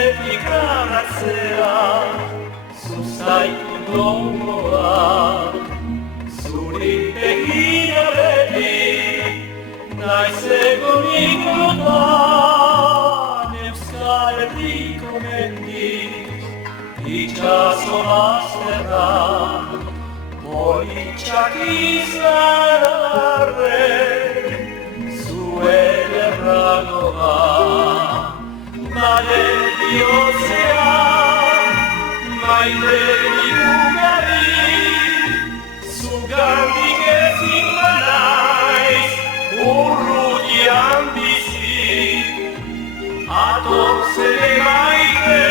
goizetik arratzea, zuzaitu gogoa, zuri begira beti, naiz egonik lotan, Euskal Herriko mendiz, itxaso bazterran, politxak izan arren, zuen erragoa, bade bihotzean, maite digugari, zugandik ezin banaiz, urrudian bizi, ator zere maite,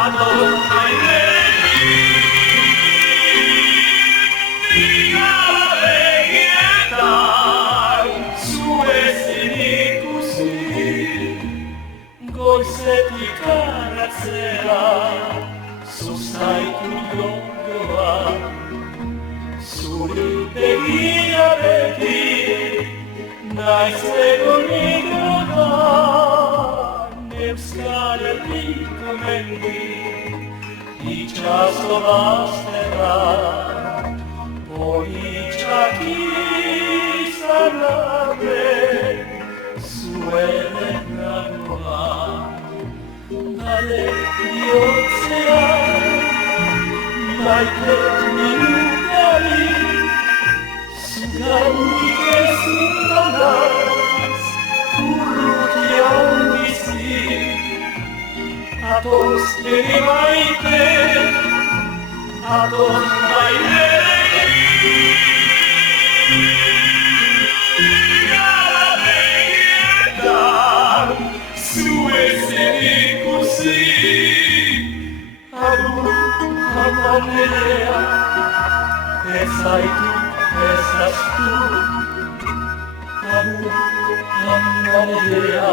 ator maite. Goizetik arratzea, zuzaitu gogoa, zuri begira beti, naiz egonik lotan, Euskal Herriko mendi, itxaso bazterran, politxak izan arren, zuen erragoa. Bade bihotzean, maite digugari, zugandik ezin banaiz, urrudian bizi, atoz ere maite, atoz maite. Amanerea, ezaitu, ezaztu, amanerea.